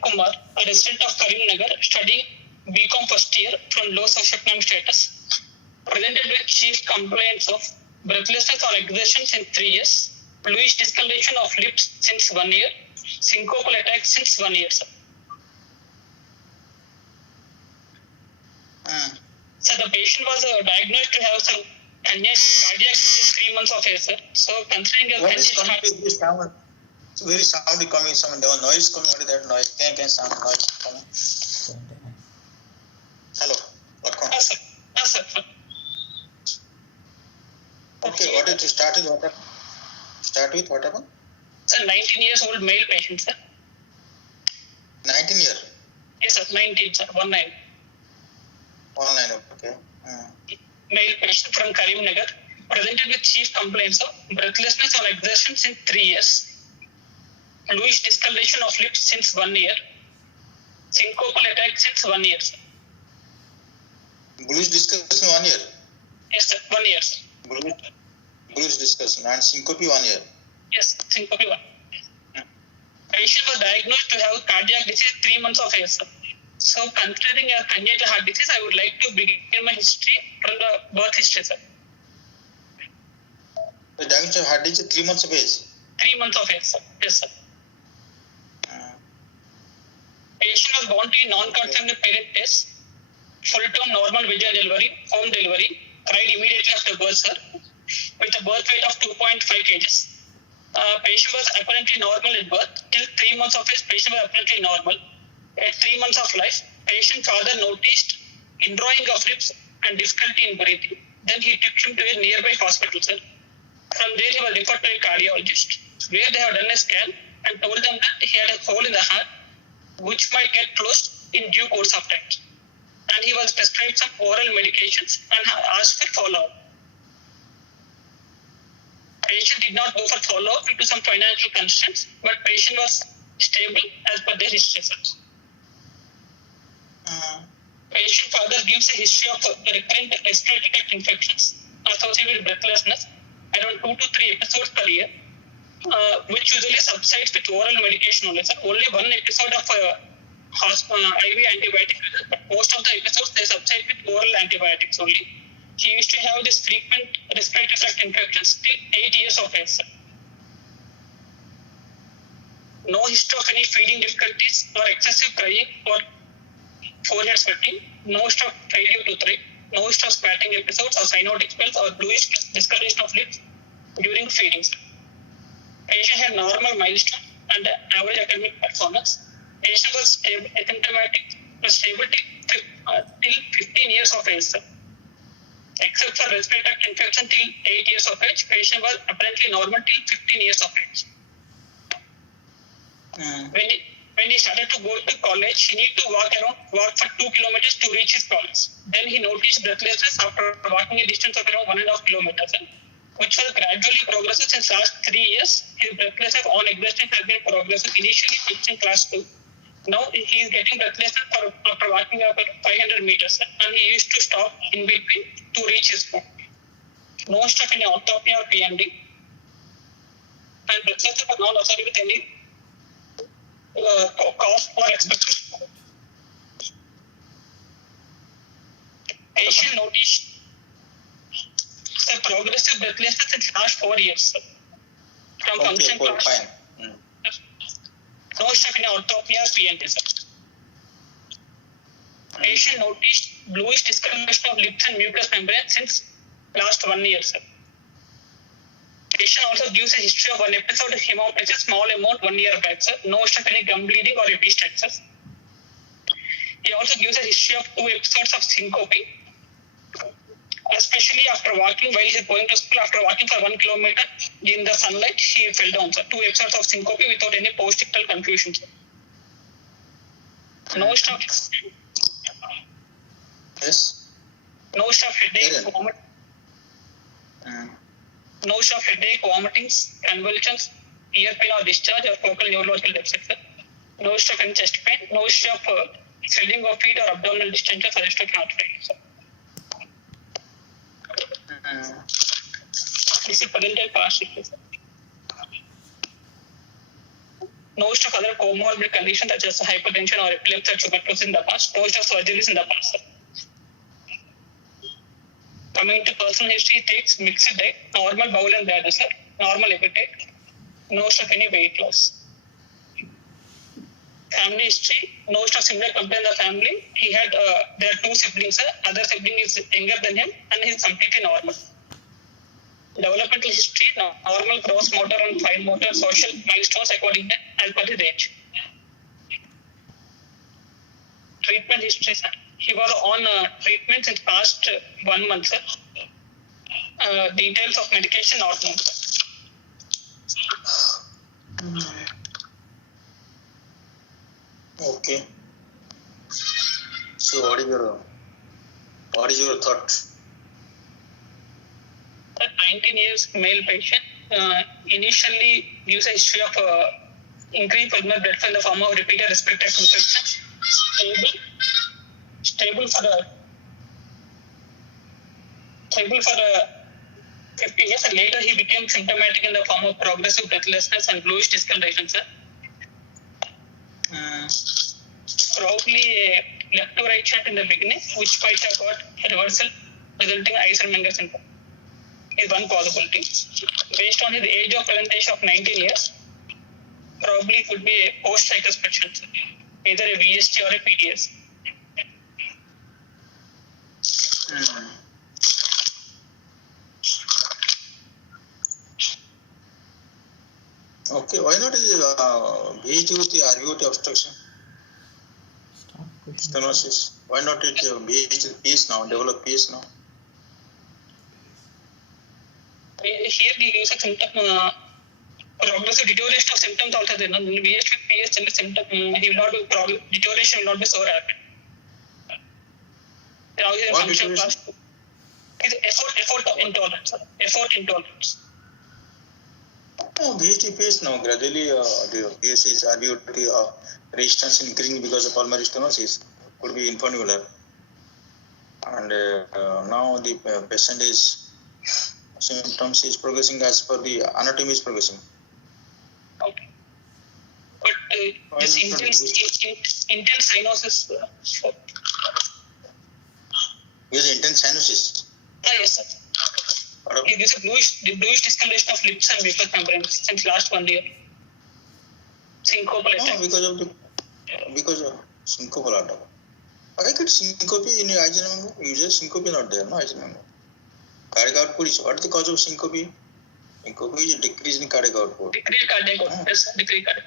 Kumar, a resident of Karimnagar, studying BCom first year from low socioeconomic status, presented with chief complaints of breathlessness or exertion since 3 years, bluish discoloration of lips since 1 year, syncopal attacks since 1 year. Sir. So the patient was diagnosed to have some cardiac disease 3 months of age, sir. So considering a congestion. So very sound coming, some noise coming out of that noise. Can sound noise coming. Hello. What come? Yes, sir. Yes, sir. Okay, what did you start with? What happened? Start with what happened? Sir, 19 years old male patient, sir. 19 years? Yes, sir. 19, sir. 19. 19, okay. Male patient from Karimnagar, presented with chief complaints of breathlessness or exertion since 3 years, bluish discoloration of lips since 1 year, syncopal attack since 1 year. Sir. Bluish discoloration 1 year? Yes, sir. 1 year. Sir. Bluish discoloration and syncope 1 year? Yes, syncope 1. Patient was diagnosed to have cardiac disease 3 months of age. Sir. So, considering a congenital heart disease, I would like to begin my history from the birth history, sir. The diagnosis of heart disease 3 months of age? 3 months of age, sir. Yes, sir. Patient was born to a non-consenting parent test, full-term normal vaginal delivery, home delivery, cried immediately after birth, sir, with a birth weight of 2.5 kgs. Patient was apparently normal at birth. Till 3 months of age, patient was apparently normal. At 3 months of life, patient father noticed indrawing of lips and difficulty in breathing. Then he took him to a nearby hospital, sir. From there, he was referred to a cardiologist, where they have done a scan and told them that he had a hole in the heart, which might get closed in due course of time. And he was prescribed some oral medications and asked for follow-up. Patient did not go for follow-up due to some financial constraints, but patient was stable as per their history. Patient father gives a history of recurrent respiratory tract infections associated with breathlessness, around 2 to 3 episodes per year, which usually subsides with oral medication only. Sir. Only one episode of IV antibiotic, but most of the episodes they subside with oral antibiotics only. He used to have this frequent respiratory tract infections till 8 years of age. Sir. No history of any feeding difficulties or excessive crying or forehead sweating, no history of failure to thrive, no history of spatting episodes or cyanotic spells or bluish discoloration of lips during feeding. Sir. Patient had normal milestone and average academic performance. Patient was asymptomatic, was stable till 15 years of age. Sir. Except for respiratory tract infection till 8 years of age, patient was apparently normal till 15 years of age. When he started to go to college, he needed to walk for 2 kilometers to reach his college. Then he noticed breathlessness after walking a distance of around 1.5 kilometers, which was gradually progressive since last 3 years. His breathlessness on exertion has been progressive. Initially, it's in class 2. Now he is getting breathlessness after walking about 500 meters, and he used to stop in between to reach his phone. No stuff in orthopnea or PMD. And breathlessness was not associated with any cause or expectation. Patient noticed the progressive breathlessness in last 4 years. From function class. No stuff in orthopnea or PMD. Patient noticed bluish discoloration of lips and mucous membrane since last 1 year. Sir. Patient also gives a history of one episode of hemoptysis, small amount 1 year back. Sir. No stuff any gum bleeding or epistaxis. He also gives a history of 2 episodes of syncope, especially after walking while he is going to school. After walking for 1 kilometer in the sunlight, he fell down. Sir. 2 episodes of syncope without any postictal confusion. Sir. No stuff. Yes. No stuff headache, vomit. No stuff headache, vomitings, convulsions, ear pain or discharge or focal neurological deficit. No stuff in chest pain. No stuff swelling of feet or abdominal distension suggested heart failure. This is parental past. No history of other comorbid conditions such as hypertension or epilepsy or tuberculosis in the past. No history of surgeries in the past. Coming to personal history, he takes mixed diet, normal bowel and bladder, sir, normal appetite, no history of any weight loss. Family history, no history of similar complaint in the family. He had, there are 2 siblings, sir. Other sibling is younger than him and he is completely normal. Developmental history, normal gross motor and fine motor, social milestones according to as per his age. Treatment history, sir. He was on treatment in past 1 month, sir. Details of medication not known, sir. Okay. So what is your thought? 19 years male patient. Initially gives a history of increased pulmonary blood flow in the form of repeated respiratory infections. Stable for 50 years, and later he became symptomatic in the form of progressive breathlessness and bluish discoloration, sir. Probably a left to right chant in the beginning, which might have got a reversal resulting in Eisenmenger syndrome. Is one possibility. Based on his age of presentation of 19 years, probably it could be a post-cycus patient, sir. Either a VST or a PDS. Okay, why not VHT with the RVOT obstruction? Stenosis. Why not it VHT PS now, develop PS now? Here the use of symptom, progressive deterioration of symptoms also there. VHT PS and the symptom, he will not be deterioration will not be so rapid. Now is a What function deterioration? class 2. Is effort intolerance, sir. Effort intolerance. No, VHT PS now gradually the PS is RVOT resistance increasing because of pulmonary stenosis. Could be infundibular. And now the patient is symptoms is progressing as per the anatomy is progressing. Okay. But this intense cyanosis. Is intense cyanosis. Yes, sir. It gives a bluish discoloration of lips and mucous membranes since last 1 year. Syncopal No, attack. because of syncopal attack. I get syncope in Eisenmenger. Usually syncope not there, no Eisenmenger. Cardiac output is what is the cause of syncope? Syncope is a decrease in cardiac output. Decreased cardiac output. Yes, decreased cardiac.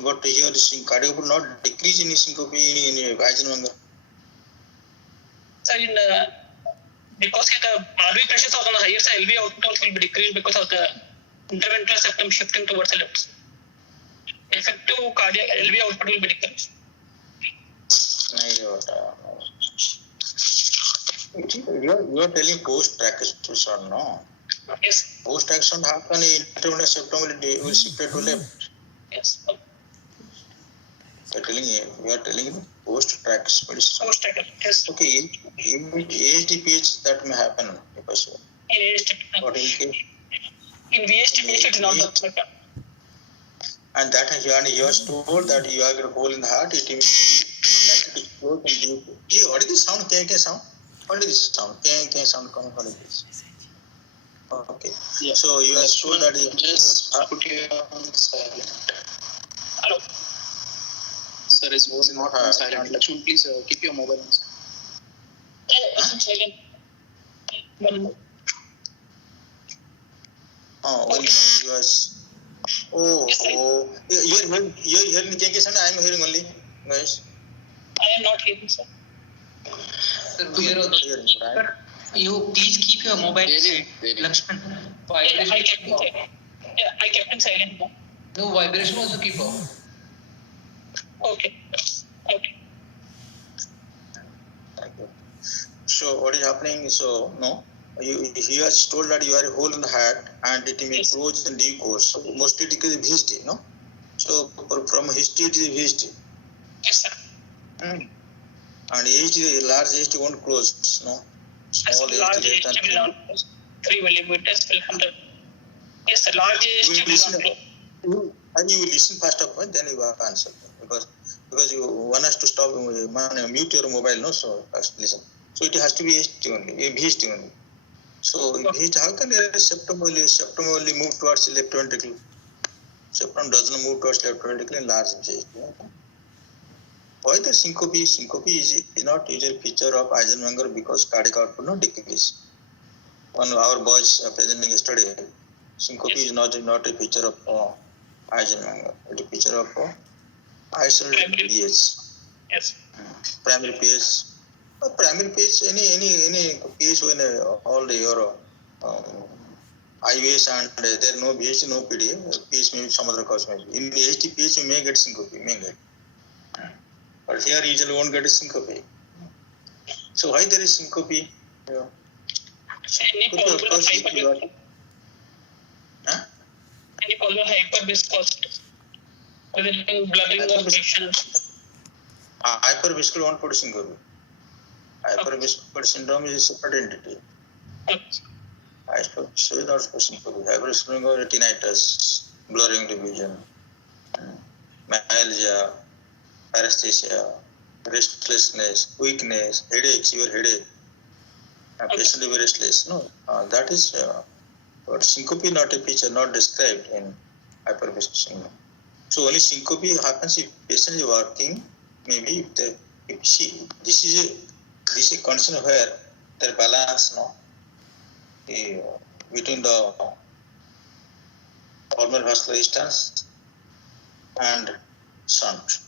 But here cardiac output not decrease in syncope in Eisenmenger. So because the RV pressures are on the higher side, LV output also will be decreased because of the interventricular septum shifting towards the left. Effective cardiac LV output will be decreased. You are telling post-tracheostomy, no? Yes. Post-tracheostomy happen in interventricular septum will shift to left. Yes. You are telling post-tracheostomy. Post-tracheostomy. Yes. Okay, in ASDPH that may happen. Because In AST. what in case, In VSTPH it is not the happen. and that you are told that you have a hole in the heart, it is likely to close and deep. Yeah, what is this sound? K sound? What is this sound? K sound coming from this? Okay. Yeah. So you are told that you Just put it on silent. Hello. Sir, is not on silent. Lakshman, please keep your mobile on silent. Second. One more. when you are you are hearing K sound. I am hearing only, guys. I am not hearing, sir. Sir, we are also Hearing, right? You please keep your mobile silent. Lakshman, I vibration. kept it silent now. No, vibration also keep off. Okay. Thank you. So what is happening? So no, you are told that you are a hole in the heart and it may close in due course. So mostly it is VHT, no? So from history it is VHT. Yes, sir. And HT, large HT won't close, no? Small Large HT less HT than will not close. 3 millimeters will 100. Yes, sir. Large HT will not close. And you will listen first of all, then you will answer. Because you one has to stop, mute your mobile, no? So first listen. So it has to be HT only, VHT only. So VHT, how can a septum only move towards left ventricle? Septum does not move towards left ventricle in large VHT. Why the syncope? Syncope is not usually feature of Eisenmenger because cardiac output not decrease. One of our boys presenting yesterday, syncope is not a feature of Eisenmenger. It is a feature of isolated pH. Yes. Primary pH. Primary pH, any pH when all your IVs and there no pH, no PD, pH may be some other cause maybe. In the HT pH you may get syncope, but here usually won't get a syncope. So why there is syncope? Yeah. Any possible hyperviscosity resulting blurring of vision. Hyperviscosity won't put syncope. Hyperviscosity syndrome is a separate entity. So not for syncope. Hyperviscosity retinitis, blurring of vision, myalgia, paresthesia, restlessness, weakness, headache, severe headache. Patient will be restless. No, that is but syncope not a feature, not described in hyperviscosity syndrome. So only syncope happens if patient is working. Maybe this is a condition where there balance between the pulmonary vascular resistance and shunt.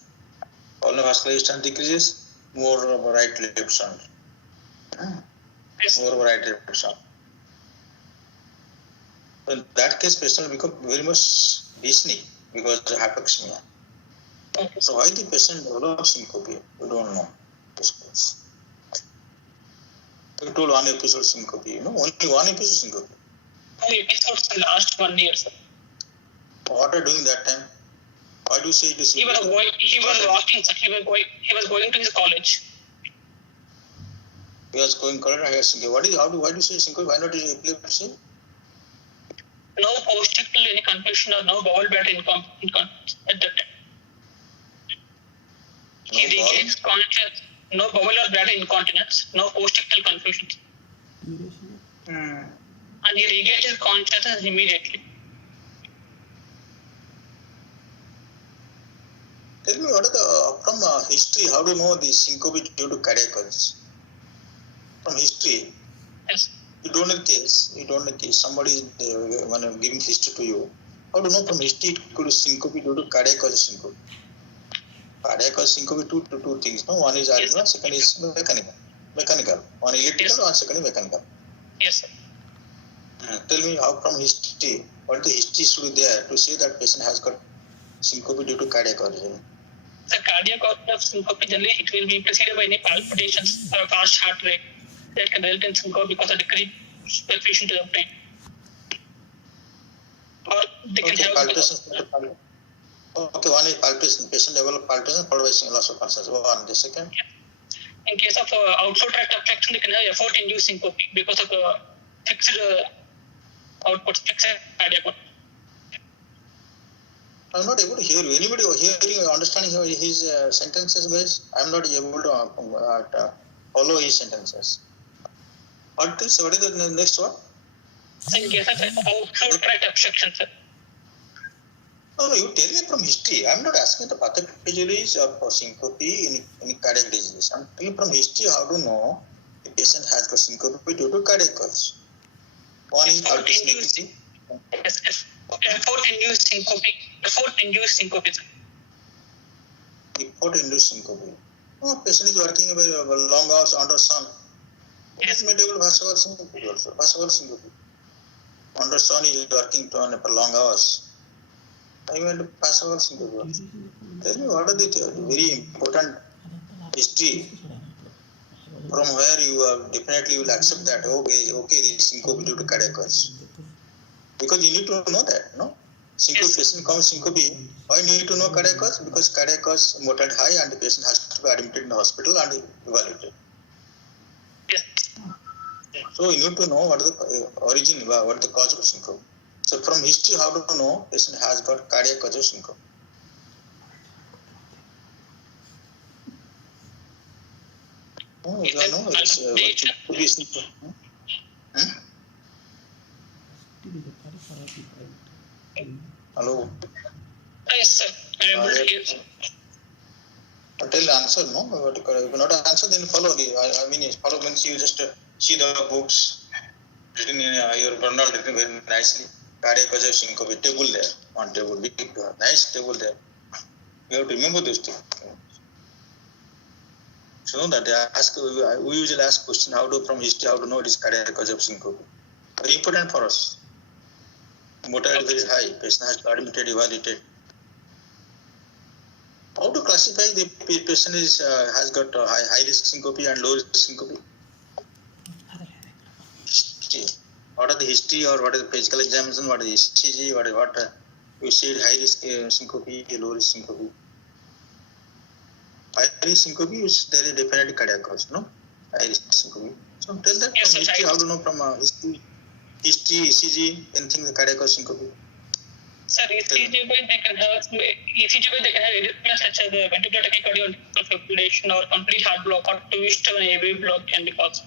Pulmonary vascular resistance decreases, more of a right left shunt. More of a right left shunt. So in that case, patient will become very much dyspneic because of hypoxemia. So why the patient develops syncope? We don't know. We told one episode syncope, only one episode syncope. Only episodes in last 1 year, sir. What are you doing that time? Why do you say it is syncope? He was walking, sir. He was going to his college. He was going college and he has syncope. Why do you say syncope? Why not epilepsy? No post-ictal any confusion or no bowel bladder incontinence at that time. He regains conscious, no bowel or bladder incontinence, no post-ictal confusion. And he regains his consciousness immediately. Tell me, what are from history, how do you know the syncope due to cardiac causes? From history, Yes. you don't know case. Somebody is giving history to you. How do you know from history it could be syncope due to cardiac causes syncope? Cardiac causes syncope two things. No, one is arrhythmia, second is mechanical. One electrical, one second is mechanical. Yes, sir. Tell me how from history, what the history should be there to say that patient has got syncope due to cardiac origin? The cardiac output of syncope generally it will be preceded by any palpitations or fast heart rate that can result in syncope because of decreased perfusion to the brain. Or they can have palpitations. Okay, one is palpitation. Patient develop palpitation followed by loss of consciousness. One. The second. In case of outflow tract obstruction, they can have effort-induced syncope because of fixed outputs, fixed cardiac output. I'm not able to hear you. Anybody hearing or understanding his sentences, guys? I'm not able to follow his sentences. What is the next one? In case of outflow tract obstruction, sir. No, you tell me from history. I'm not asking the pathophysiology of syncope in cardiac disease. I'm telling from history how to know the patient has got syncope due to cardiac cause. One is palpitation. Yes. Effort-induced syncope. Effort-induced syncope. Effort-induced syncope. Oh, patient is working long hours under sun. Yes. Medical vascular syncope also. Vascular syncope. Under sun is working for long hours. I mean vascular syncope also. Tell me what are the very important history from where you definitely will accept that okay, the syncope due to cardiac cause. Because you need to know that, no? Syncope patient comes syncope. Why you need to know cardiac cause? Because cardiac cause mortality high and the patient has to be admitted in the hospital and evaluated. Yes. So you need to know what is the origin, what is the cause of syncope. So from history, how do you know patient has got cardiac cause of syncope? Oh, you don't know. It's could be syncope. Hello. Yes, sir. I am able to hear. Tell the answer, no? If you not answer, then follow. I mean, follow means you just see the books written in your journal written very nicely. Cardiac cause of syncope, table there, one table, big, nice table there. You have to remember this thing. So that they ask, we usually ask question, how to from history, how to know it is cardiac cause of syncope. Very important for us. Mortality very high. Patient has to admitted, evaluated. How to classify the patient has got high risk syncope and low risk syncope? What are the history or what are the physical examination? What is ECG? What you said high risk syncope, low risk syncope. High risk syncope is there is definitely cardiac cause, no? High risk syncope. So tell that Yes, from history. How to know from history, ECG, anything the cardiac cause syncope? Sir, ECG they can have arrhythmias such as ventricular tachycardia or fibrillation or complete heart block or twist or AV block can be caused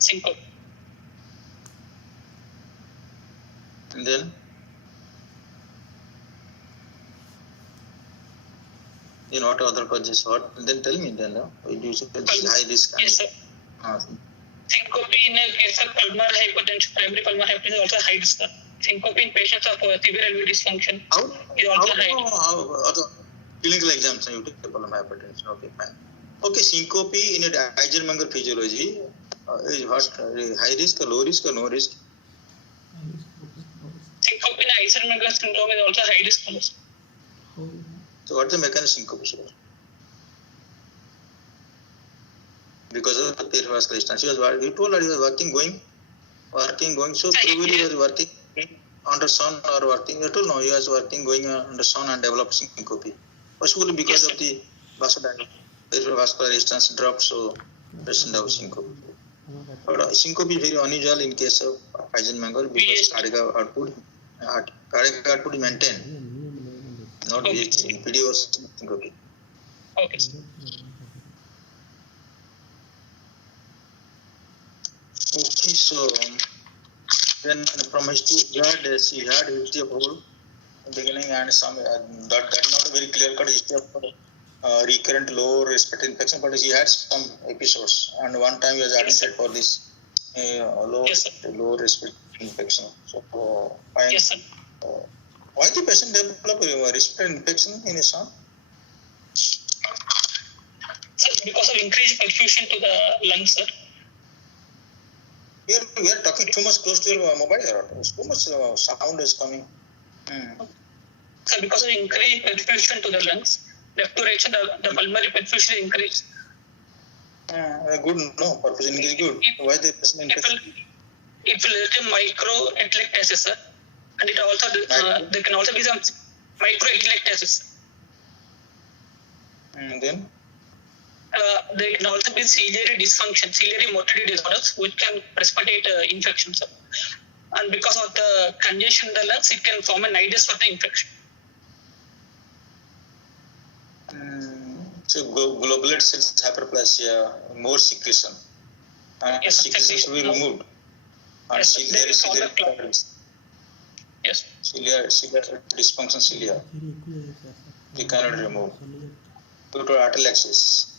syncope. And then what other causes? What? Then tell me then. You said high risk. Yes, sir. Syncope in a case of pulmonary hypertension, primary pulmonary hypertension is also high risk. Syncope in patients of severe LV dysfunction is also high. Clinical exams you take the pulmonary hypertension. Okay, fine. Okay, syncope in a Eisenmenger physiology is what? High risk, low risk, or no risk? Syncope in Eisenmenger syndrome is also high risk. So what's the mechanism of syncope? Because of the perivascular resistance. He told that he was working, going. So probably he was working under sun or working. You told no, he was working, going under sun and developed syncope. Possibly because of the perivascular resistance drop, so patient have syncope. But syncope is very unusual in case of Eisenmenger because cardiac output is maintained, not VHC. PD was syncope. Okay. Okay, so then from history, he had history of whole beginning and some that not a very clear cut history of recurrent low respiratory infection, but he had some episodes. And one time he was admitted for this low respiratory infection. So fine. Yes, sir. Why the patient develop a respiratory infection in his son? Sir, because of increased perfusion to the lungs, sir. We are talking too much close to your mobile. Too much sound is coming. So because of increased perfusion to the lungs, left to right, the pulmonary perfusion increased. Good, no, perfusion is good. Why the patient infection? It will lead to microatelectasis, sir. And it also there can also be some microatelectasis. And then? There can also be ciliary dysfunction, ciliary motility disorders, which can precipitate infections. And because of the congestion in the lungs, it can form a nidus for the infection. So globulate cells hyperplasia, more secretion. Yes, secretion will be removed. And yes, ciliary dysfunction cilia. We cannot remove. Due to atelectasis.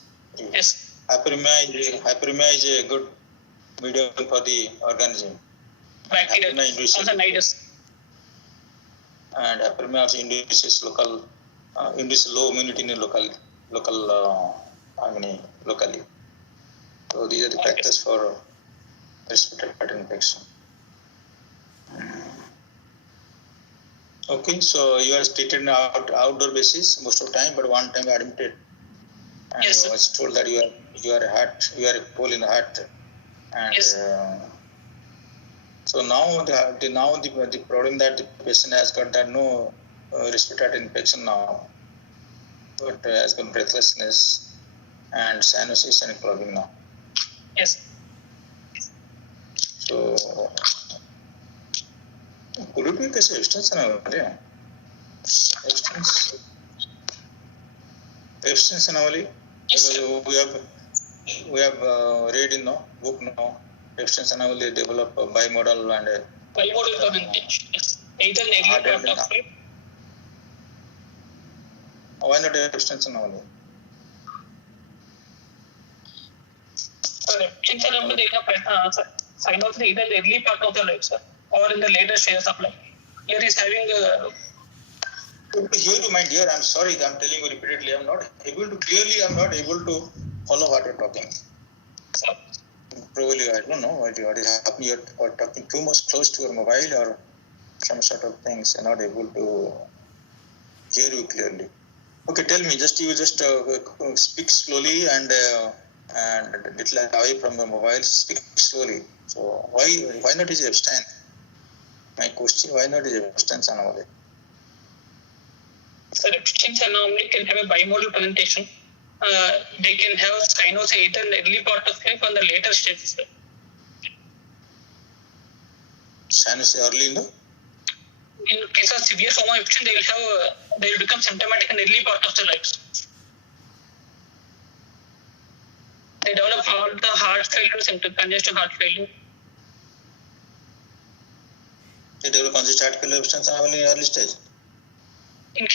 Yes. Hyperemia is a good medium for the organism. Bacteria, also nidus. And hyperemia also induces low immunity in locally. So these are the factors for respiratory infection. Okay, so you are treated on outdoor basis most of the time, but one time admitted. And yes, I was told that you are a hole in the heart, and yes. So now the problem that the patient has got that no respiratory infection now, but has got breathlessness and cyanosis and clogging now. Yes. So Could it be कैसे extension anomaly? Extension anomaly. Yes, Because we have read in no book no extension anomaly develop bimodal and bimodal fermentation. Yes. Either an early part of it. why not extension anomaly? Extension anomaly sign off either in the early part of the life, sir, or in the later stages of life. Here is having Here, my dear, I'm sorry, I'm telling you repeatedly, I'm not able to follow what you're talking. sir, Probably, I don't know what is happening. You're talking too much close to your mobile or some sort of things. I'm not able to hear you clearly. Okay, tell me. You just speak slowly and little away from the mobile. Speak slowly. So why not is abstain? My question: why not is abstain anomaly? sir, extension anomaly can have a bimodal presentation. They can have cyanosis either in the early part of life or in the later stages. Sir. Cyanosis early in the. In case of severe form of infection, they will become symptomatic in the early part of their lives. They develop all the heart failure symptoms, congestive heart failure. They develop congestive heart failure extension anomaly in early stage. In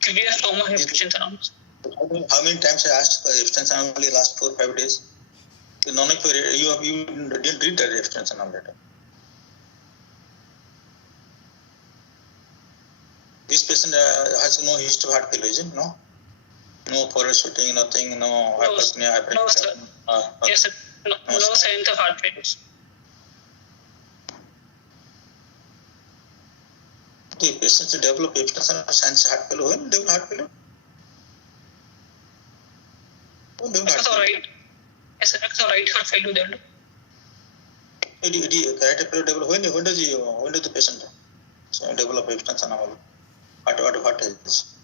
severe form of infection surrounds. How many times I asked for extension anomaly last 4 or 5 days? You didn't read that extension anomaly. This patient has no history of heart failure, isn't it? No parachuting, nothing, no hypopnea, hypertension. No, sir. Yes, sir. No signs of heart failure. The patients develop extension of signs of heart failure. When develop heart failure? That's all right. Yes, that's all right. Heart failure there. When does the patient develop extension anomaly? What else?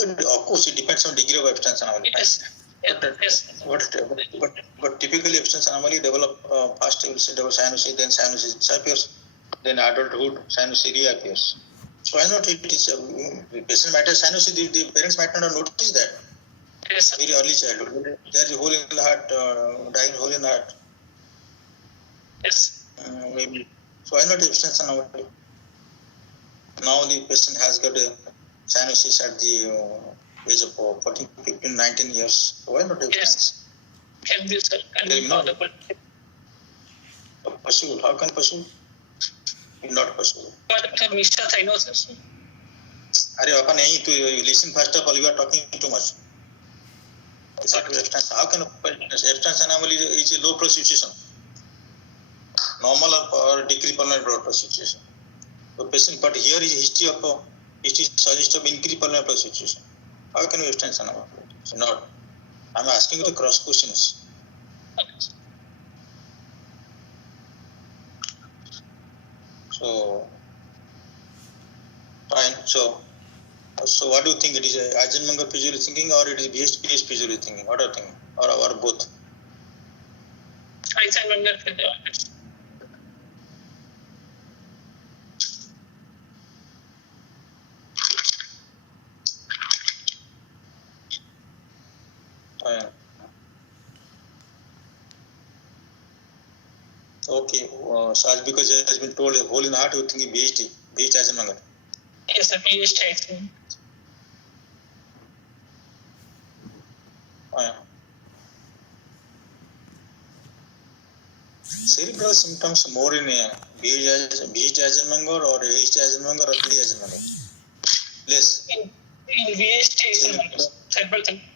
Of course, it depends on degree of extension anomaly. Yes. Yes. But typically extension anomaly develop first you will say develop cyanosis, then cyanosis disappears, then adulthood cyanosis reappears. So why not it is the patient might have cyanosis, the parents might not have noticed that. Yes. Very early childhood. There is a hole in the heart, dying hole in the heart. Yes. Maybe. So why not extension anomaly? Now the patient has got a cyanosis at the age of 14, 15, 19 years. So why not extension? Yes. Can be, sir. Can be possible. Possible. How can possible? Not possible. But sir, Mr. Cyanosis. Papa, nahi, to listen first of all, you are talking too much. How can extension anomaly is a low flow situation? Normal or decreased pulmonary blood flow situation. So patient, but here is history suggests of increased pulmonary blood situation. How can you extension anomaly? Not. I'm asking you the cross questions. So fine. So what do you think? It is Eisenmenger visual thinking or it is BH visual thinking? What are you thinking? Or both? Eisenmenger visual. Okay. So as because it has been told a hole in the heart, you think BH Eisenmenger. Yes, sir. BH Eisenmenger. Cerebral symptoms more in BH Eisenmenger or AH Eisenmenger or PD Eisenmenger? Less. In BH Eisenmenger. Cerebral symptoms.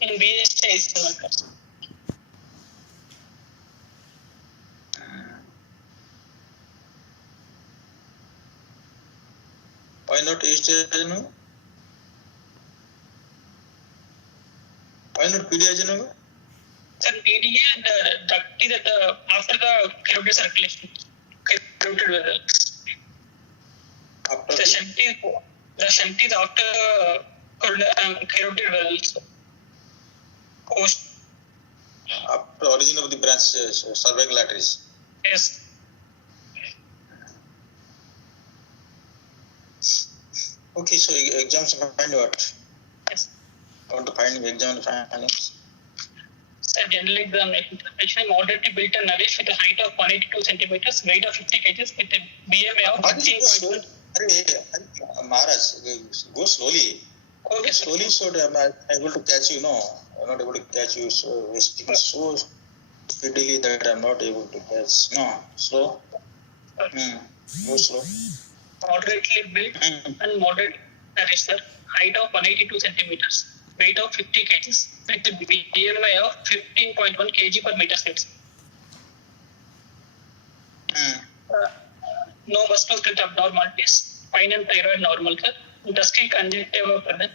In BH Eisenmenger. Why not AH Eisenmenger? Why not PD Eisenmenger? Sir, PDA, the drug is after the carotid circulation, carotid vessels. The shunt is after carotid vessels. After origin of the branch cervical arteries. Yes. Okay, so exams find what? Yes. I want to find exam findings. So general examination. Actually, moderately built and nourished with a height of 182 centimeters, weight of 50 kgs, with a BMI of 15.1. Maharaj, go slowly. Okay, sir. Slowly, so that I'm able to catch you. No, I'm not able to catch you. So speaking so speedily that I'm not able to catch. No, slow. Go slow. Moderately built and moderately nourished, sir. Height of 182 centimeters, weight of 50 kgs, with a BMI of 15.1 kg per meter squared. No musculoskeletal abnormalities, spine and thyroid normal, sir. Dusky conjunctiva present.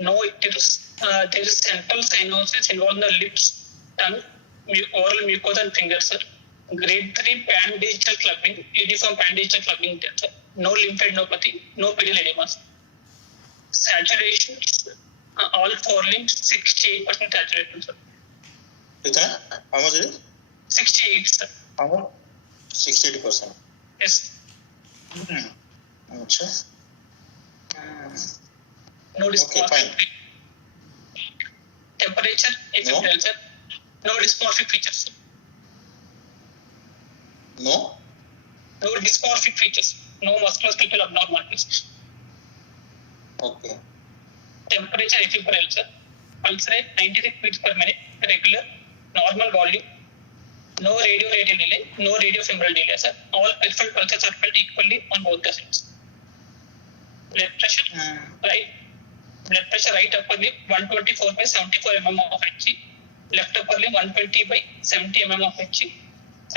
No icterus. There is central cyanosis involving the lips, tongue, oral mucosa and fingers, sir. Grade 3 pan-digital clubbing, uniform pan-digital clubbing, sir. No lymphadenopathy, no pedal edemas. Saturation, all four limbs, 68% saturated, sir. How much is it? 68, sir. How much? 68%. Yes. Okay. No Okay, dysmorphic. fine. Temperature, epithelial, sir. No dysmorphic features. No? No dysmorphic features. No musculoskeletal abnormalities. Okay. Temperature epithelial, sir. Pulse rate 96 beats per minute, regular, normal volume. No radio-radial delay, no radio-femoral delay, sir. All peripheral pulses are felt equally on both the sides. Blood pressure, right? Blood pressure right upper limb 124 by 74 mm of Hg, left upper limb 120 by 70 mm of Hg,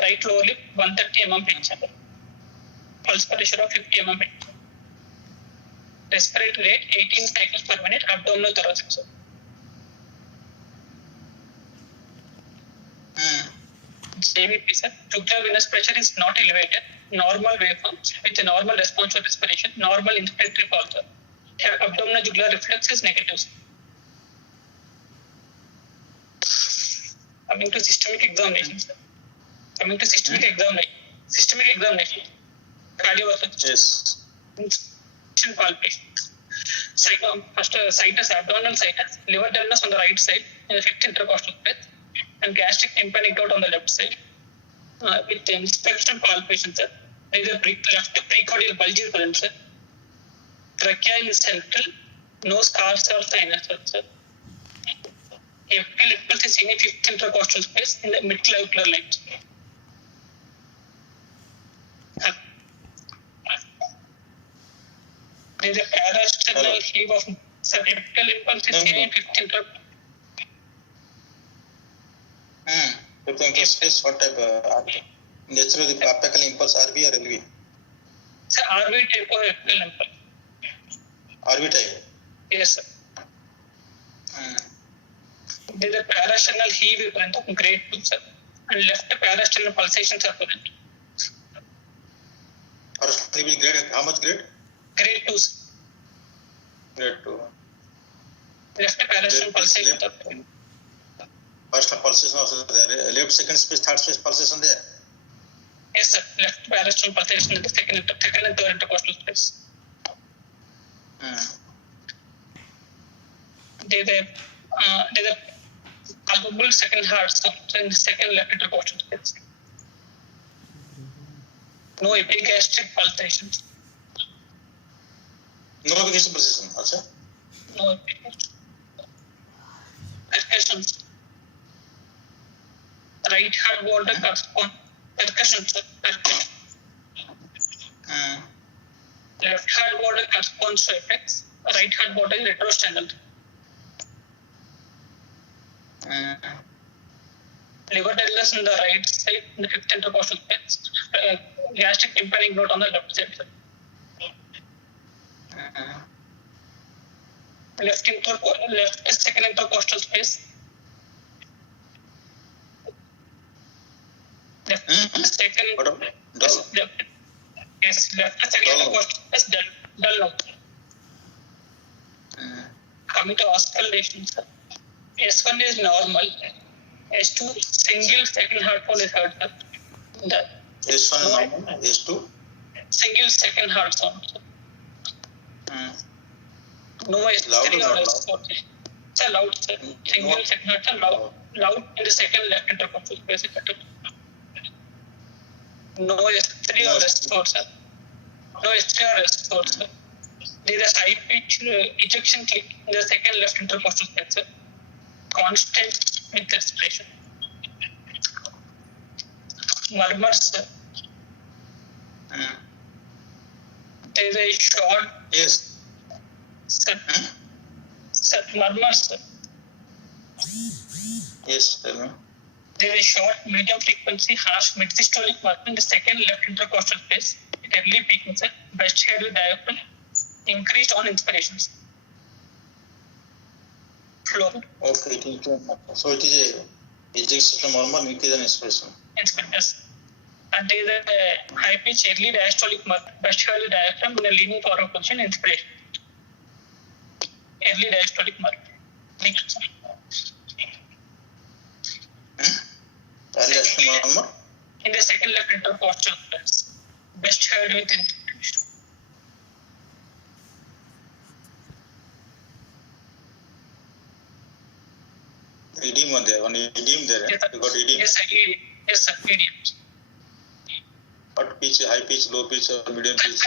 right lower limb 130 mm Hg. Pulse pressure of 50 mm Hg. Respiratory rate 18 cycles per minute, abdominal thoracic, sir. JVP, sir. Jugular venous pressure is not elevated. Normal waveforms with a normal response to respiration. Normal inspiratory pulse. Abdominal jugular reflex is negative, sir. Coming to systemic examination, sir. Systemic examination. Cardiovascular. Yes. Palpation. First, situs, abdominal situs, liver dullness on the right side in the fifth intercostal space, and gastric tympanic gout on the left side. With inspection palpation, sir. There is a left precordial bulge is present, sir. Trachea is central, no scars or sinuses, sir. Apical impulse is seen in fifth intercostal space in the mid-clavicular lines. There is a parasternal heave of apical impulse is seen in fifth intercostal. Fifth intercostal space, what type? Nature of the apical impulse, RV or LV? Sir, RV type of apical impulse. RV type? Yes, sir. There is a parasternal heave present of grade 2, sir, and left parasternal pulsations are present. Parasternal grade, how much grade? Grade 2, sir. Grade 2. Left parasternal pulsations are present. First pulsation also there. Left, second space, third space pulsation there. Yes, sir. Left parasternal pulsation in the second and third intercostal space. There is a palpable second heart sound in the second left intercostal space. No epigastric pulsations. No epigastric pulsation also? No epigastric. Percussions. Right heart border correspond. Percussion, sir. Percussion. Left heart border corresponds to apex. Right heart border is retrosternal. Liver dullness on the right side in the fifth intercostal space. Gastric tympanic note on the left side, sir. Left second intercostal space. Left second intercostal space dull note. Coming to auscultation, sir. S1 is normal. S2 single second heartphone is heard, sir. S1 normal. S2 single second heart sound, sir. No Loud or S3 not or loud? S4. Sir, loud, sir. Single segment, sir, loud in the second left intercostal space. No S3 or S4, sir. No S3 or S4, sir. There is a high pitch ejection click in the second left intercostal space, sir. Constant with respiration. Murmur, sir. There is a short, Yes. sir. Sir, murmur, sir. Yes, tell me. There is a short, medium frequency, harsh mid-systolic murmur in the second left intercostal space. It early peaking, sir. Best head with diaphragm. Increased on inspirations. Flow. Okay, it is. So it is a ejection murmur increase in expression. Inspectors. And there is a high pitch early diastolic murmur. Best head with diaphragm in a leaning forward position. Inspiration. Early diastolic murmur. Next, sir. Early action murmur. In the second left intercostal space. Best head with inspiration. Edema there, one edema there. Yes, sir. You got edema. Yes, sir. Yes, sir. Medium. What pitch, high pitch, low pitch, or medium pitch?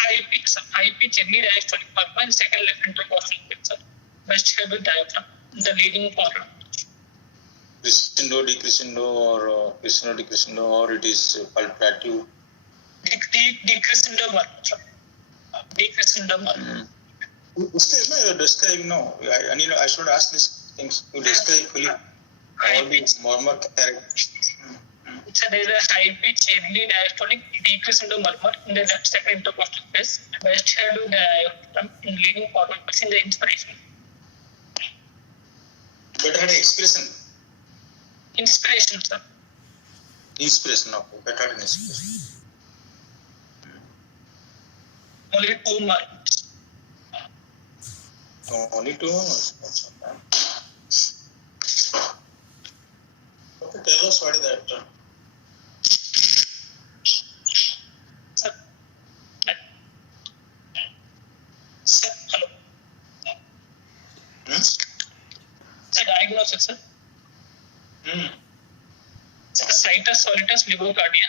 High pitch early diastolic murmur in second left intercostal space, sir. Best head with diaphragm. The leading forward. Crescendo, decrescendo, or crescendo, decrescendo, or it is palpative. Decrescendo murmur, sir. Decrescendo murmur. Describe, no. I should ask these things. You describe fully all the murmur characters. So there is a high pitch early diastolic decrescendo murmur in the left second intercostal space. Best head with diaphragm in leading forward in the inspiration. Better had expression. Inspiration, sir. Inspiration, no. Better had inspiration. Only 2 murmurs. Only 2 murmurs. Okay, tell us what is that. Sir. Sir, hello. Sir, diagnosis, sir. Sir, situs solitus livocardia.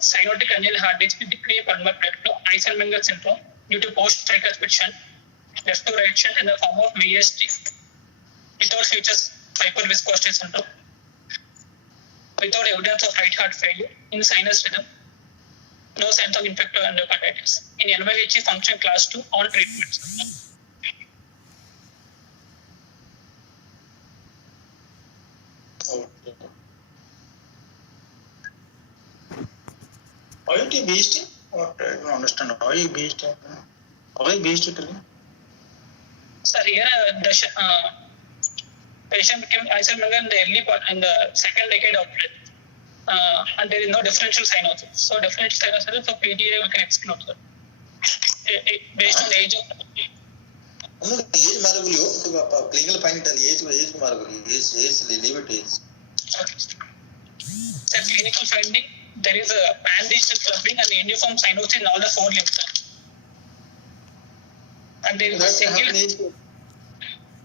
Cyanotic annual heart disease with decreased pulmonary blood flow, Eisenmenger syndrome due to post-tricuspidation, left to right shunt in the form of VST, without features hyperviscosity syndrome, without evidence of right heart failure, in sinus rhythm, no signs of infective endocarditis. In NYHE function class 2 on treatments. Okay. Why it is BST? What I don't understand. Why is BST? Why BST telling? Sir, here the patient became Eisenmenger in the early part in the second decade of life, and there is no differential cyanosis. So differential cyanosis, so PDA we can exclude, sir. Based on the age of. Age maragulio, clinical finding age maragulio, age leave it age. Sir, clinical finding, there is a pan-digital clubbing and uniform cyanosis in all the 4 limbs, sir. And there is a single.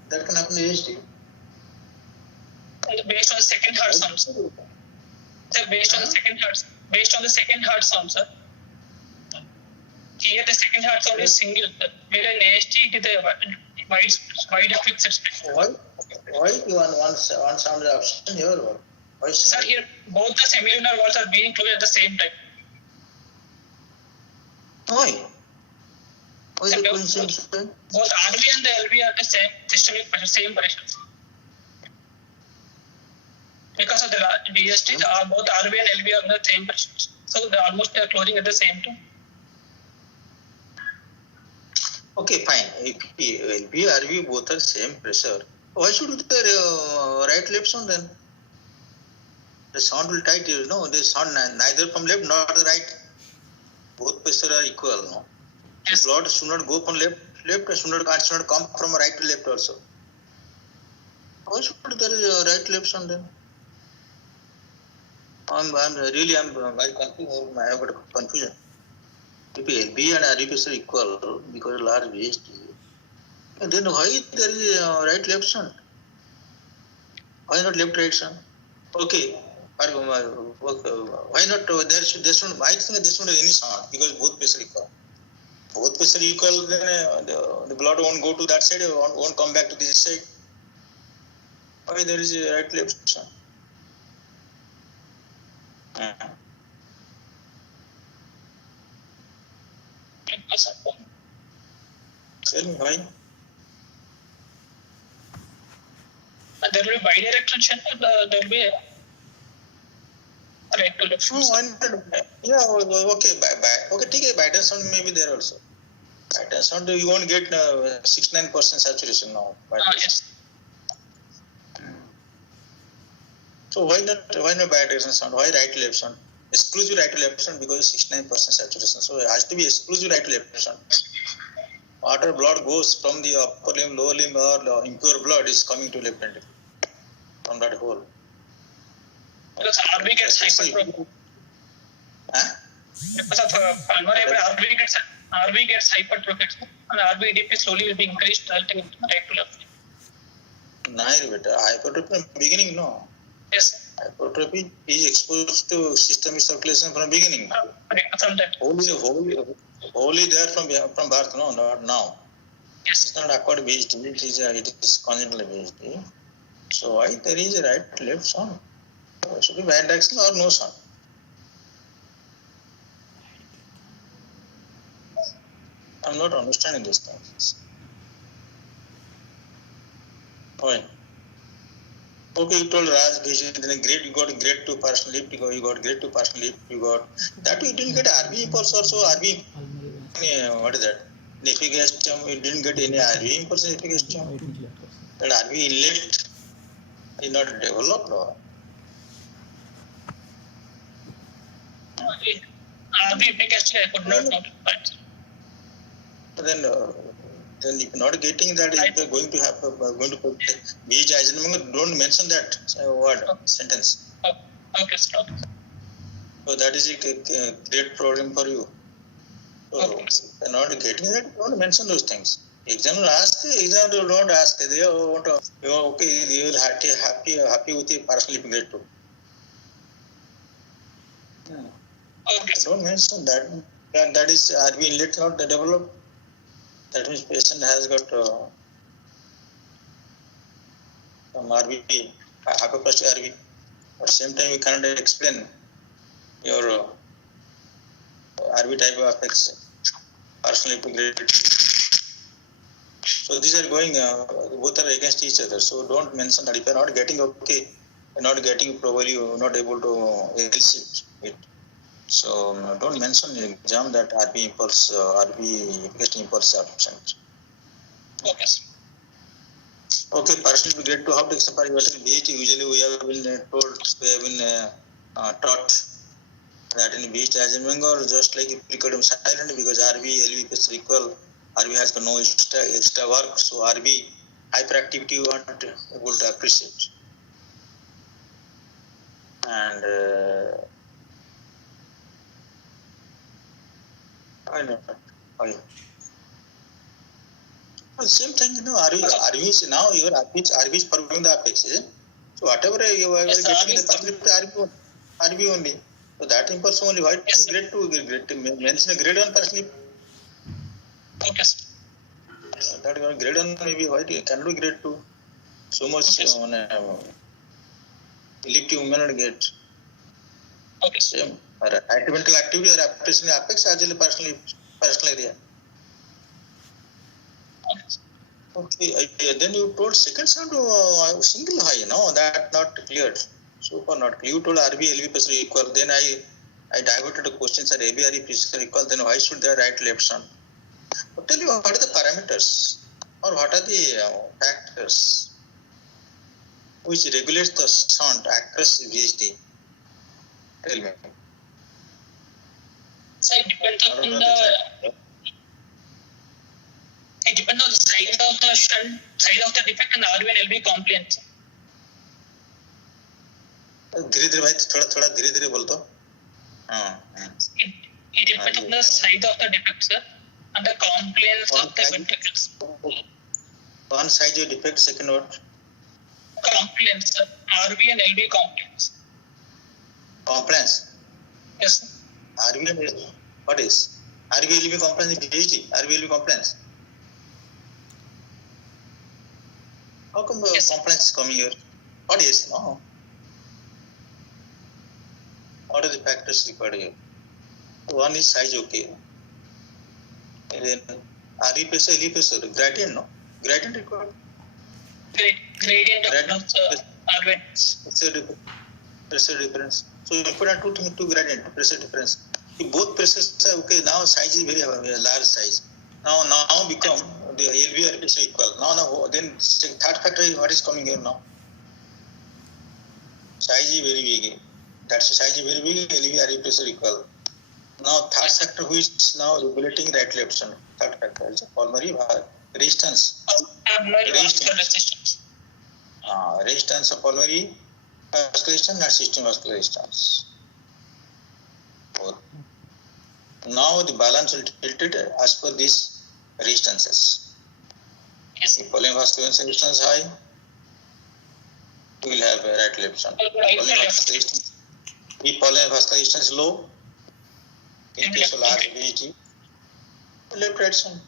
That can happen in ASD. Based on the second heart sound, sir. Sir, based on the second heart sound, sir. Here the second heart sound is single, sir. Where in ASD it is a wide fixed spectrum. Why you want one sound option here? Why? Sir, here both the semilunar walls are being closed at the same time. Why? Why Sir, the both coincidence? RV and the LV are the same systemic pressure, same pressures. Because of the DST, both RV and LV are the same pressures. So they are closing at the same time. Okay, fine. If LV, RV both are same pressure, why should the right left sound then? The sound will tight, you know. The sound neither from left nor the right. Both pressure are equal, no. Yes. Blood should not go from left, should not come from right to left also. Why should there is right left sound then? I'm very confused. I have got confusion. If LV and RV pressure equal because large waist, Then why there is right left shunt? Why not left right shunt? Okay. Why not there should I think there should any shunt because both pressure equal. Both pressure equal, then the blood won't go to that side, won't come back to this side. Why there is a right left shunt? Tell me why? There will be bidirectional shunt, there will be a right to left. No, yeah, okay, okay, take a bias shunt may be there also. Bias shunt you won't get 69% saturation now. Yes. So why not bidirectional shunt? Why right to left shunt? Exclusive right to left shunt because 69% saturation. So it has to be exclusive right to left shunt. Water blood goes from the upper limb, lower limb, or impure blood is coming to left ventricle from that hole. Because RV gets hypertrophic. Because of pulmonary RV gets hypertrophic, and RVDP slowly will be increased ultimately right to left. Hypertrophy beginning no. Yes. Hypertrophy is exposed to systemic circulation from beginning. From that. Wholly there from birth, no, not now. Yes. It's not acquired based, it is congenital based. So why there is a right left shunt? Should be bidirectional or no shunt? I'm not understanding this thing. Why? Okay, you told Raj vision, then grade, you got grade 2 partial lift, you got grade 2 partial lift, you got that you didn't get RV impulse also, RV, what is that? Nephigestium, you didn't get any RV impulse in nephigestium. That RV inlet is not developed or? RV nephigestium I could not note, but then if not getting that, if you're going to have going to put beach Eisenmenger, don't mention that word sentence. Okay, stop. So that is a great problem for you. So if you're not getting that, don't mention those things. Examiner ask, examiner don't ask. They want to, okay, they will happy with the partially grade 2. Okay. Don't mention that. That is RV inlet not developed. That means patient has got some RV, hyperplastic RV. At the same time, you cannot explain your RV type of effects, partially integrated. So these are going, both are against each other. So don't mention that if you are not getting okay, you are not getting probably you are not able to elicit it. So don't mention in exam that RV impulse, RV impulse absent. Okay. Okay, partially grade 2, how to explain BHT? Usually we have been taught that in BHT Eisenmenger, just like Precodium silent because RV, LV is equal, RV has got no extra work, so RV hyperactivity you are not able to appreciate. And I know. Same thing, RV is now your RV is performing the apex. So whatever you are getting the partially RV only. So that impulse only. Why grade 2 mention a grade 1 partially? Okay. That grade 1 maybe why can do grade 2? So much on elliptic you may not get. Okay. Same. Accidental activity or application apex actually personal area. Okay, then you told second sound single high, no, that not cleared. So far not clear. You told RV, LV pressure equal. Then I diverted the questions at ABRE pressure equal. Then why should they right left sound? But tell you what are the parameters or what are the factors which regulates the sound across VHD? Tell me. So it depends on the size of the shunt, size of the defect and RV and LV compliance. धीरे-धीरे भाई थोड़ा धीरे-धीरे बोल तो. It depends on the size of the defect, sir, and the compliance of the ventricles. One size of defect, second what? Compliance, sir. RV and LV compliance. Compliance. Yes, sir. RV and what is? RV LV compliance is DHT. RV LV compliance. How come Yes. compliance is coming here? What is? No. What are the factors required here? One is size, okay. And then RV pressure, LV pressure, gradient, no? Gradient required. Gradient of Gradient. RV. Pressure difference. So you put two things, two gradient, pressure difference. If both pressures are okay, now size is very large size. Now become the LV RV pressure equal. Now then third factor is what is coming here now. Size is very big. That's size is very big, LV RV pressure equal. Now third factor which is now regulating right left side. Third factor is pulmonary resistance. Pulmonary vascular resistance. Resistance of pulmonary vascular resistance and system vascular resistance. Now the balance will tilted as per these resistances. Yes. If pulmonary vascular resistance high, we will have a right left side. Right If pulmonary vascular resistance low, in Then case of left, large okay. VT, left right side.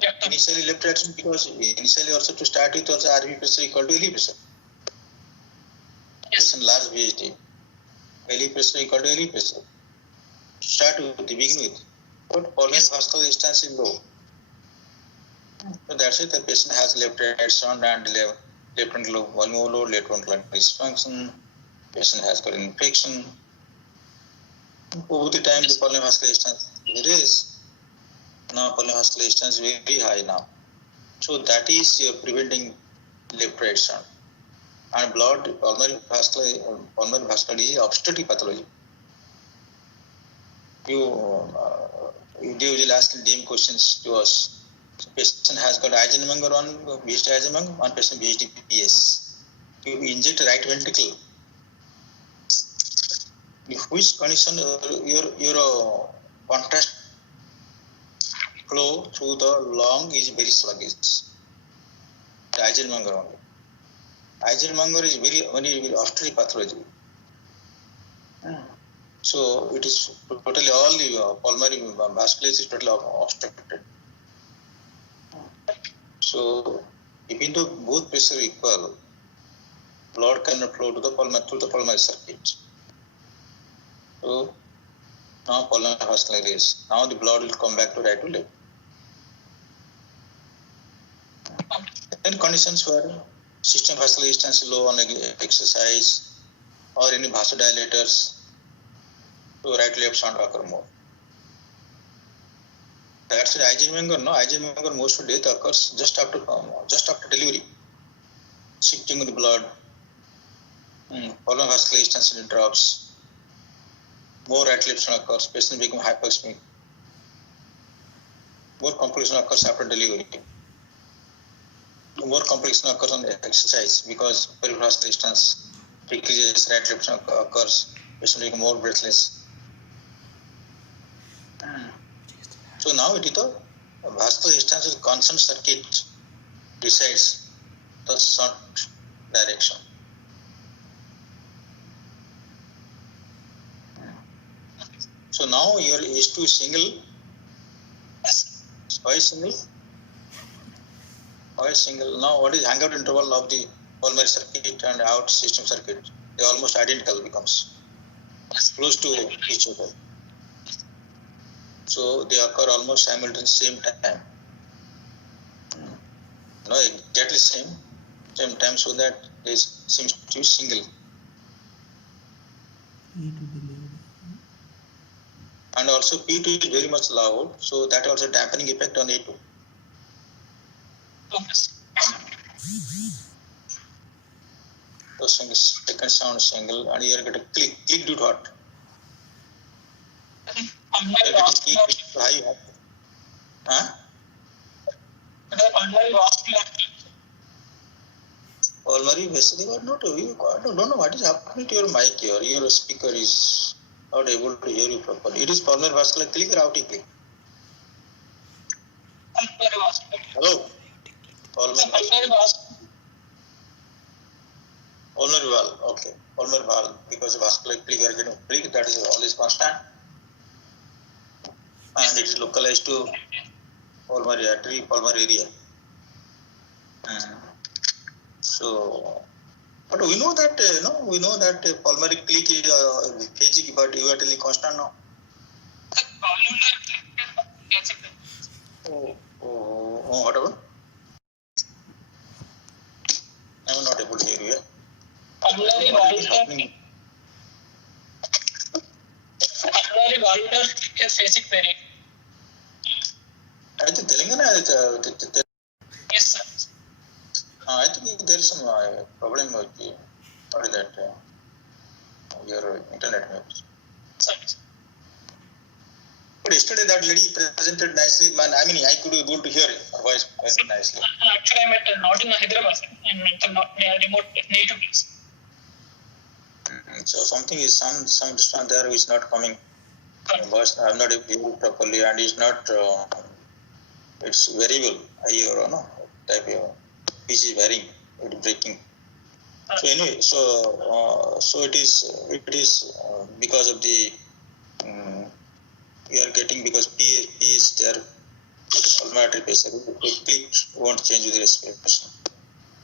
Left. Initially left right side because initially also to start with also RV pressure equal to LV pressure. Yes. In large VHT, LV pressure equal to LV pressure. Start with the begin with. But pulmonary vascular resistance is low. So that's it. The patient has left right sound and left ventricle volume load, left ventricle dysfunction. Patient has got infection. Over the time, the pulmonary vascular resistance is now pulmonary vascular resistance is very high now. So that is preventing left right sound. And pulmonary vascular disease obstructive pathology. You usually ask DM questions to us. So patient has got Eisenmenger one, VHT Eisenmenger, one patient VHT PS. You inject right ventricle. In which condition your contrast flow through the lung is very sluggish. The Eisenmenger only. Eisenmenger is very obstructive pathology. So it is totally all the pulmonary vasculature is totally obstructed. So even though both pressure equal, blood cannot flow to the pulmonary circuit. So now pulmonary vascular is. Now the blood will come back to right to left. In conditions where system vascular resistance is low on exercise or any vasodilators, so right to left sound occur more. That's the Eisenmenger. No, Eisenmenger most of death occurs just after delivery. Shifting of the blood, pulmonary vascular resistance drops. More right left sound occurs. Patient become hypoxemic. More complication occurs after delivery. More complication occurs on exercise because peripheral vascular resistance decreases, right left sound occurs. Patient become more breathless. So now it is the vascular resistance is constant circuit decides the sound direction. So now your H2 single. Why single? Why single? Now what is hangout interval of the pulmonary circuit and out system circuit? They are almost identical becomes. Close to each other. So they occur almost simultaneously same time. No, exactly same time, so that they seems to be single. And also P2 is very much loud, so that also dampening effect on A2. So second sound single, and you are getting click. Click do what? Pulmonary vascular. High. Huh? Pulmonary vascular. Pulmonary vascular. No, I don't know what is happening to your mic here. Your speaker is not able to hear you properly. It is pulmonary vascular click or outy click? Pulmonary vascular. Hello? pulmonary Pulmonary valve, okay. Pulmonary valve, because vascular plug are getting plug, that is always constant. And it is localized to pulmonary artery, pulmonary area. So, but we know that, pulmonary click is physics, but you are telling constant now. Whatever. I am not able to hear you. pulmonary valvular is basic variant. I think Telangana, Yes, sir. I think there is some problem with the, what is that, your internet maybe. Sorry. But yesterday that lady presented nicely, man. I mean, I could be able to hear her voice very nicely. Actually, I'm not in Hyderabad. I'm at the remote native place. So something is some distance there is not coming. Voice I'm not able to hear it properly, and it's not. It's variable. I hear no type of pitch is varying, it's breaking. So anyway, so it is because of the we are getting because P is there. Pulmonary pressure, the click won't change with respiration.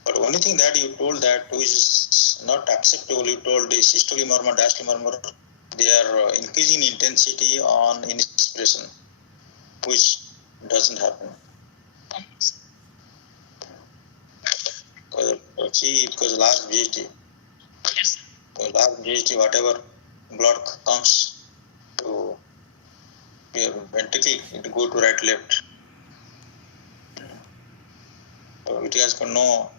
But only thing that you told that which is not acceptable, you told the systolic murmur, diastolic murmur, they are increasing intensity on inspiration, which doesn't happen. Because large VHT, large VHT, whatever blood comes to your ventricle, it go to right, left. So it has got no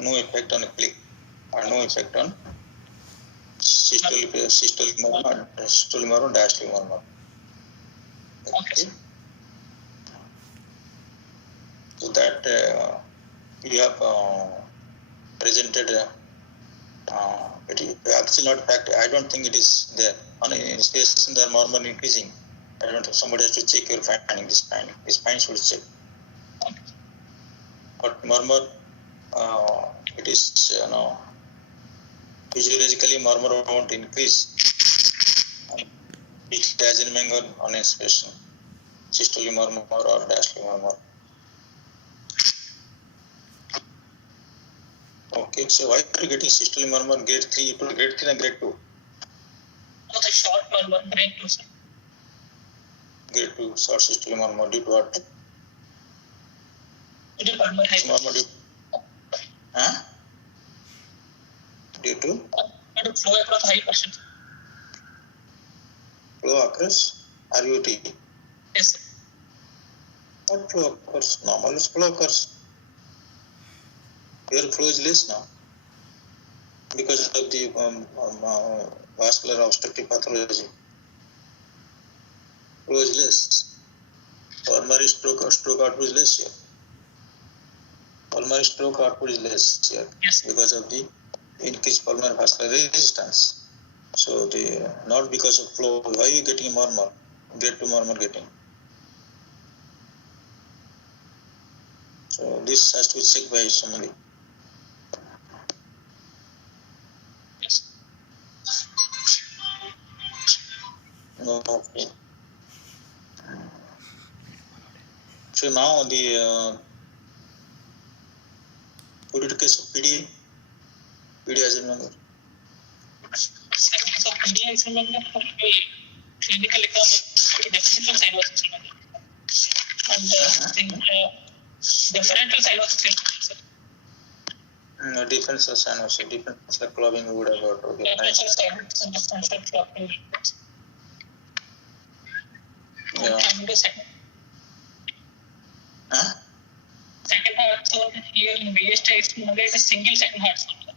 effect on a click, and no effect on systolic murmur, diastolic murmur. Okay. So that you have presented. It is actually not fact. I don't think it is there. On inspiration, the murmur increasing. I don't know. Somebody has to check your finding. This finding should check. But murmur, it is physiologically murmur won't increase. It doesn't mingle on inspiration. Systolic murmur or diastolic murmur. Okay, so why are you getting systolic murmur grade 3 to grade 3 and grade 2? No, the short murmur, grade 2, sir. Grade 2, short systolic murmur due to what? Due to pulmonary hypertension. Due to? Due to flow across high pressure. Flow across RUT? Yes, sir. What flow occurs? Normal flow occurs. Your flow is less now because of the vascular obstructive pathology. Flow is less. Pulmonary stroke output is less here. Pulmonary stroke output is less here. Yes. Because of the increased pulmonary vascular resistance. So not because of flow. Why are you getting murmur? Grade 2 murmur getting. So this has to be checked by somebody. Okay. So now the put it case of PDA as a member. So PDA is a member of a clinical exam, differential cyanosis member. And differential cyanosis. Differential cyanosis, differential clubbing we would have got. Okay. Differential cyanosis and differential clubbing. Yeah. And the second heart sound here in VST is a single second heart sound.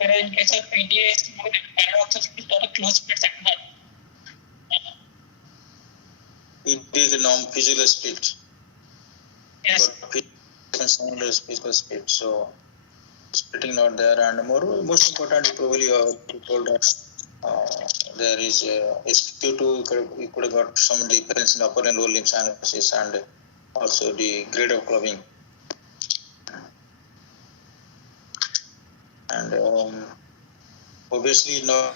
Whereas in case of PDA is more paradox is not a closed split second heart. It is a non-physical split. Yes. But sound is physical split. So splitting not there, and most important, probably you told that there is SQ2. You could have got some difference in upper and lower limb cyanosis and also the grade of clubbing. and obviously no